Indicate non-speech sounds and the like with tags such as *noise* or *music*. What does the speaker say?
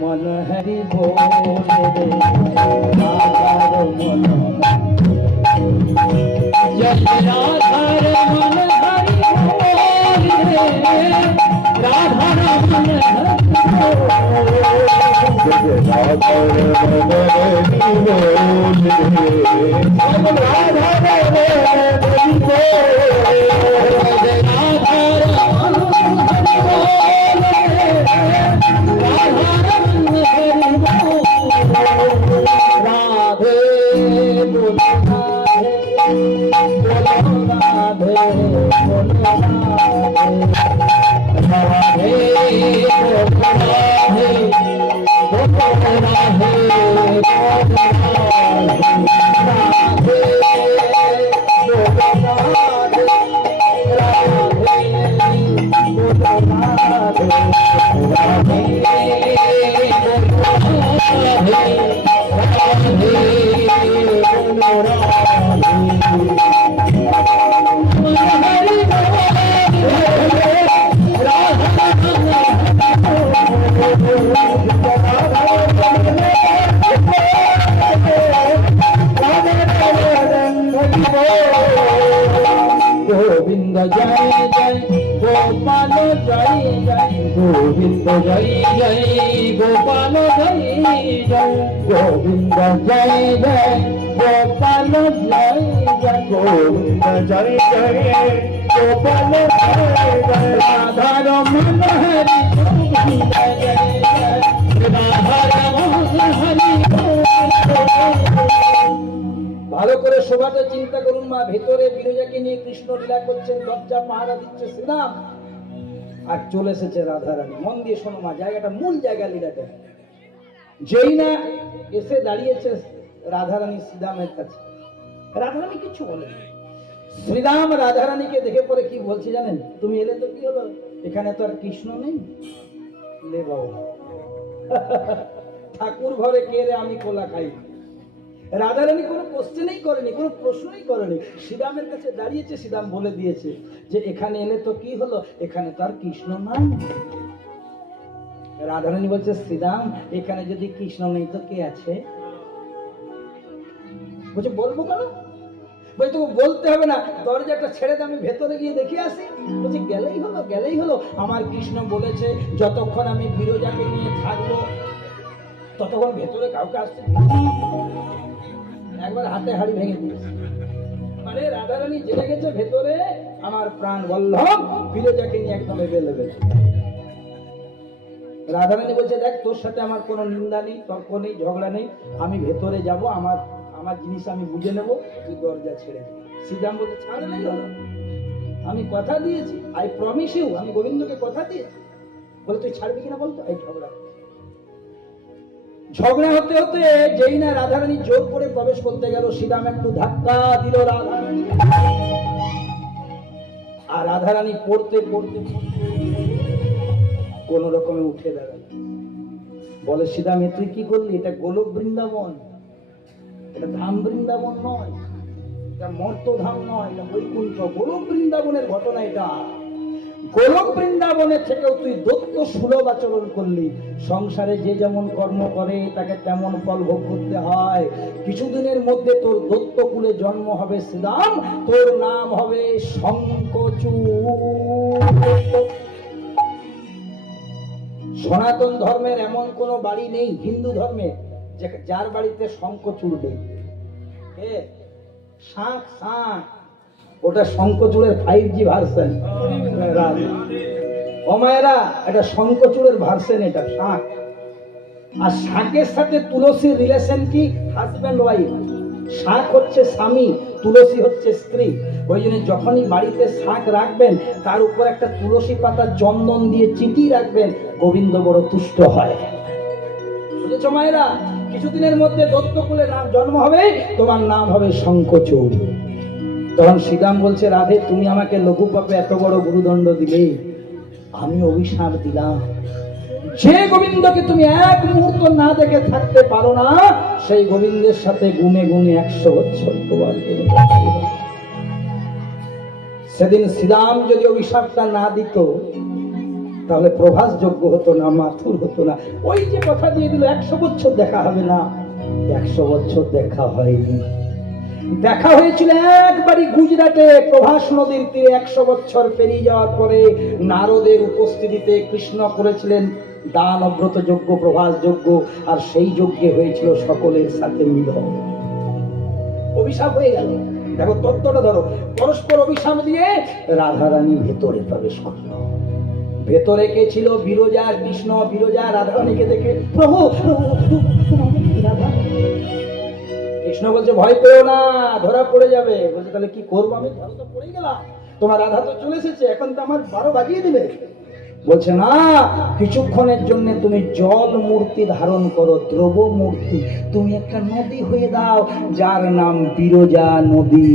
মন হরি রাধার মন বলে রে। রাধে जय जय गोपाल जय जय गोविंद जय जय गोपाल जय जय गोविंद जय जय गोपाल जय जय गोविंद जय जय করে শোভাতে চিন্তা করুন মা, ভেতরে বিরজাকে নিয়ে কৃষ্ণ লীলা করছেন দরজা পাহারা দিচ্ছে শ্রীরাম। আর চলে এসেছে রাধারানী। মন দিয়ে শোনো মা, জায়গাটা মূল জায়গা লীলাটা। যেই না এসে দাঁড়িয়েছে রাধারানী শ্রীরামের কাছে। রাধারানী কিছু বলে শ্রীরাম রাধারানীকে দেখে পরে কি বলছে জানেন? তুমি এলে তো কি হলো? এখানে তো আর কৃষ্ণ নেই। লে বাবা। *laughs* ঠাকুর ঘরে কে রে আমি কোলা খাই? রাধারানী কোনো কোশ্চেনই করেনি, কোনো প্রশ্নই করেনি। শ্রীরামের কাছে দাঁড়িয়েছে, শ্রীরাম বলে দিয়েছে যে, এখানে এলে তো কি হলো? এখানে তার কৃষ্ণ নাই। রাধারানী বলছে, শ্রীরাম, এখানে যদি কৃষ্ণ নেই তো কে আছে? বলছে, বলব কেন? বলছে, তোকে বলতে হবে না। দরজাটা ছেড়ে দে, আমি ভেতরে গিয়ে দেখে আসি। বলছে, গেলেই হলো গেলেই হলো। আমার কৃষ্ণ বলেছে, যতক্ষণ আমি বিরজাকে নিয়ে থাকব ততক্ষণ ভেতরে কাউকে আসতে একবার হাতে হাড়ি ভেঙে দিয়েছে। মানে রাধারানী জেনে গেছে ভেতরে। আমার প্রাণ বল্লভ বিরজাকে নিয়ে একদম এভেলেবেল রাধারানী বলছে, দেখ, তোর সাথে আমার কোনো নিন্দা নেই, তর্ক নেই, ঝগড়া নেই। আমি ভেতরে যাব, আমার আমার জিনিস আমি বুঝে নেব, তুই দরজা ছেড়ে শ্রীরাম বলছে, ছাড় নেই হলো আমি কথা দিয়েছি আই প্রমিস ইউ আমি গোবিন্দকে কথা দিয়েছি। বলে, তুই ছাড়বি কিনা বলতো? এই ঝগড়া। ঝগড়া হতে হতে যেই না রাধারানী জোর করে প্রবেশ করতে গেল শ্রীরাম একটু ধাক্কা দিল রাধারানী আর রাধারানী পড়তে পড়তে কোন রকমে উঠে দাঁড়াল। বলে শ্রীরাম তুই কি করলি? এটা গোলক বৃন্দাবন। এটা ধাম বৃন্দাবন নয়, এটা মর্তধাম নয়, এটা বৈকুণ্ঠ। গোলক বৃন্দাবনের ঘটনা এটা। গোলক বৃন্দাবনের থেকেও তুই দত্ত সুলভ আচরণ করলি। সংসারে যে যেমন কর্ম করে, তাকে তেমন ফল ভোগ করতে হয়। কিছুদিনের মধ্যে তোর দত্ত কুলে জন্ম হবে শ্রীরাম, তোর নাম হবে শঙ্কচু সনাতন ধর্মের এমন কোনো বাড়ি নেই, হিন্দু ধর্মে যার বাড়িতে শঙ্কচুর নেই। শাঁখ শাঁখ। ওটা শঙ্কচূড়ের ফাইভ জি ভার্সন অমায়েরা এটা শঙ্কচূড়ের ভার্সন এটা শাঁখ আর শাঁখের সাথে তুলসীর রিলেশন কি? হাজব্যান্ড ওয়াইফ শাঁখ হচ্ছে স্বামী, তুলসী হচ্ছে স্ত্রী। ওই জন্য যখনই বাড়িতে শাঁখ রাখবেন, তার উপর একটা তুলসী পাতা চন্দন দিয়ে চিটি রাখবেন, গোবিন্দ বড় তুষ্ট হয়। বুঝেছ মায়েরা? কিছুদিনের মধ্যে দত্তকুলে নাম জন্ম হবে, তোমার নাম হবে শঙ্কচূড় তখন শ্রীরাম বলছে, রাধে, তুমি আমাকে লঘু পাপে এত বড় গুরুদণ্ড দিলে। আমি অভিশাপ দিলাম। যে গোবিন্দকে তুমি এক মুহূর্ত না দেখে থাকতে পারো না, সেই গোবিন্দের সাথে গুনে গুনে একশো বছর তোমার সেদিন শ্রীরাম যদি অভিশাপটা না দিত, তাহলে প্রভাস যোগ্য হতো না, মাথুর হতো না। ওই যে কথা দিয়ে দিল, একশো বছর দেখা হবে না। একশো বছর দেখা হয়নি। দেখা হয়েছিল একবারই গুজরাটে প্রভাস নদীর তীরে একশো বছর পেরিয়ে যাওয়ার পরে নারদের উপস্থিতিতে কৃষ্ণ করেছিলেন দান অব্রত যজ্ঞ প্রভাস যজ্ঞ আর সেই যজ্ঞে হয়েছিল সকলের সাথে মিলন অভিশাপ হয়ে গেল। দেখো তত্ত্বটা ধরো। পরস্পর অভিশাপ দিয়ে রাধারানী ভেতরে প্রবেশ করল। ভেতরে কে ছিল? বিরজা কৃষ্ণ বিরজা রাধারানীকে দেখে প্রভু প্রভু, কৃষ্ণ বলছে, ভয় পেও না, ধরা পড়ে যাবে। বলছে, তাহলে কি করব আমি? ধরা তো পড়ে গেলাম। তোমার আধা তো চলে এসেছে, এখন তো আমার বারো বাজিয়ে দিবে। বলছে, না, কিছুক্ষণের জন্য তুমি জল মূর্তি ধারণ করো, দ্রব মূর্তি। তুমি একটা নদী হয়ে দাও, যার নাম বিরজা নদী।